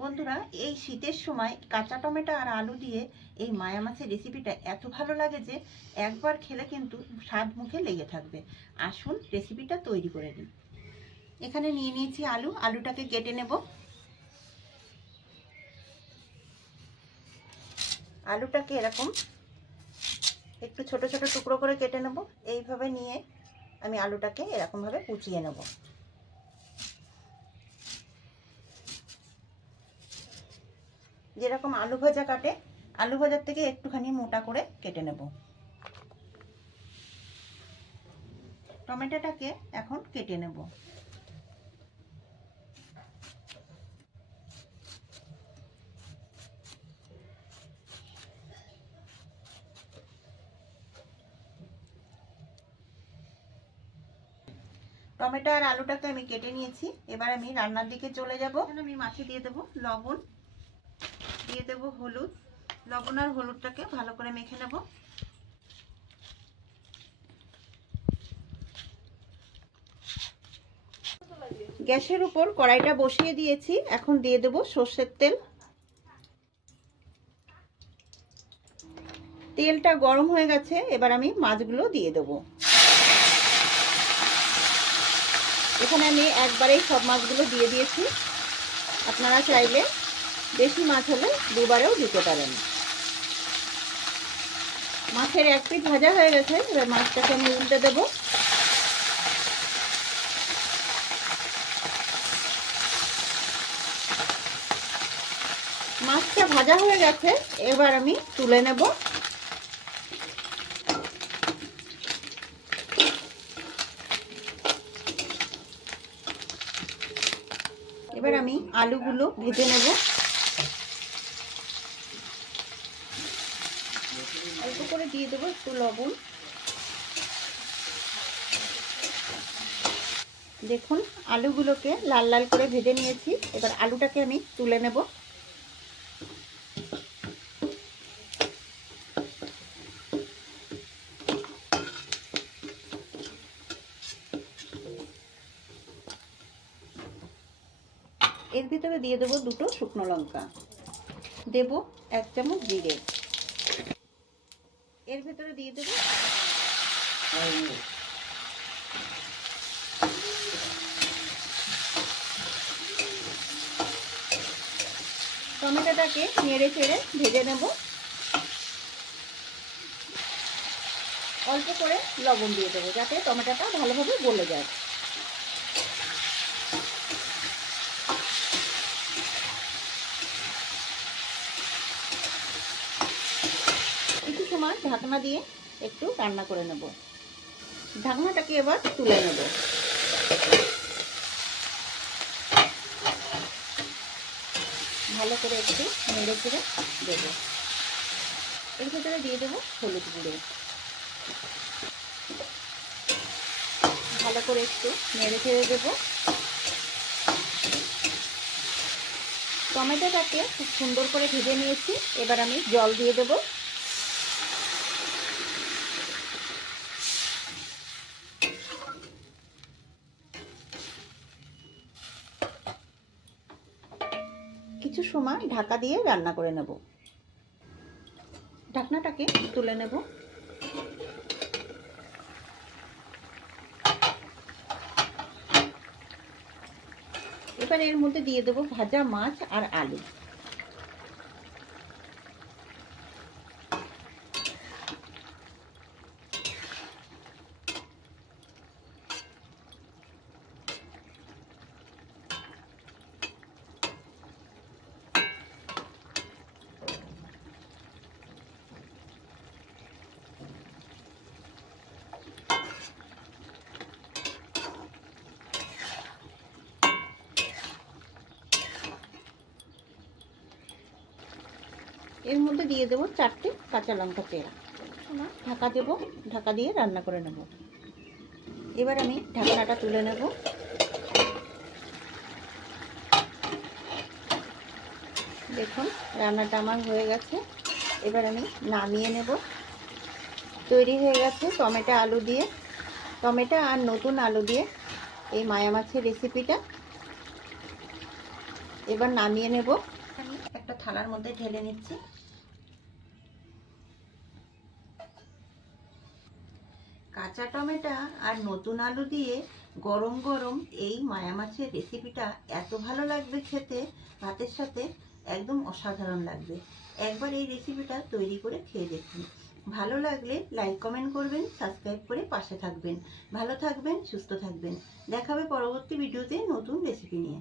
বন্ধুরা, এই শীতের সময় কাঁচা টমেটো আর আলু দিয়ে এই মায়া মাছের রেসিপিটা এত ভালো লাগে যে একবার খেলে কিন্তু স্বাদ মুখে লেগে থাকবে। আসুন রেসিপিটা তৈরি করে নিই। এখানে নিয়ে নিয়েছি আলুটাকে কেটে নেব। আলুটাকে এরকম একটু ছোট ছোট টুকরো করে কেটে নেব। এইভাবে নিয়ে আমি আলুটাকে এরকমভাবে কুচিয়ে নেব। যেরকম আলু ভাজা কাটে, আলু ভাজার থেকে একটুখানি মোটা করে কেটে নেব। টমেটোটাকে এখন কেটে নেব। টমেটো আর আলুটাকে আমি কেটে নিয়েছি। এবার আমি রান্নার দিকে চলে যাব। আমি মাছে দিয়ে দেব লবণ, দিয়ে দেব হলুদ। লবণ আর হলুদটাকে ভালো করে মেখে নেব। গ্যাসের উপর কড়াইটা বসিয়ে দিয়েছি। এখন দিয়ে দেব সর্ষের তেল। তেলটা গরম হয়ে গেছে, এবার আমি মাছগুলো দিয়ে দেব। এখানে আমি একবারেই সব মাছগুলো দিয়ে দিয়েছি। আপনারা চাইলে বেশি মাছ হলে দুবারেও দিতে পারেন। মাছের এক পিঠ ভাজা হয়ে গেছে, এবার মাছটাকে আমি উল্টে দেব। মাছটা ভাজা হয়ে গেছে, এবার আমি তুলে নেব। এবার আমি আলুগুলো ভেজে নেব। অল্প করে দিয়ে দেবো একটু লবণ। দেখুন, আলুগুলোকে লাল লাল করে ভেজে নিয়েছি। এবার আলুটাকে আমি তুলে নেব। এর ভিতরে দিয়ে দেবো দুটো শুকনো লঙ্কা, দেব 1 চামচ জিরে। এর ভিতরে দিয়ে দেবো টমেটোটাকে নেড়ে চেড়ে ভেজে নেব। অল্প করে লবণ দিয়ে দেবো যাতে টমেটোটা ভালোভাবে গলে যায়। কিছু সময় ঢাকনা দিয়ে একটু রান্না করে নেব। ঢাকনাটাকে এবার তুলে নেব। ভালো করে একটু নেড়ে চেড়ে দেবো। এর ভেতরে দিয়ে দেবো হলুদ গুঁড়ো। ভালো করে একটু নেড়ে চেড়ে দেবো। টমেটোটাকে খুব সুন্দর করে ভেজে নিয়েছি। এবার আমি জল দিয়ে দেবো। কিছু সময় ঢাকা দিয়ে রান্না করে নেব। ঢাকনাটাকে তুলে নেব। এবার এর মধ্যে দিয়ে দেবো ভাজা মাছ আর আলু। এর মধ্যে দিয়ে দেবো 4টে কাঁচা লঙ্কা চেরা। ঢাকা দেবো। ঢাকা দিয়ে রান্না করে নেব। এবার আমি ঢাকনাটা তুলে নেব। দেখুন, রান্নাটা আমার হয়ে গেছে। এবার আমি নামিয়ে নেব। তৈরি হয়ে গেছে টমেটো আর নতুন আলু দিয়ে এই মায়া মাছের রেসিপিটা। এবার নামিয়ে নেব। আমি একটা থালার মধ্যে ঢেলে নিচ্ছি। কাঁচা টমেটো আর নতুন আলু দিয়ে গরম গরম এই মায়া মাছের রেসিপিটা এত ভালো লাগবে খেতে, ভাতের সাথে একদম অসাধারণ লাগবে। একবার এই রেসিপিটা তৈরি করে খেয়ে দেখুন। ভালো লাগলে লাইক কমেন্ট করবেন, সাবস্ক্রাইব করে পাশে থাকবেন। ভালো থাকবেন, সুস্থ থাকবেন। দেখা হবে পরবর্তী ভিডিওতে নতুন রেসিপি নিয়ে।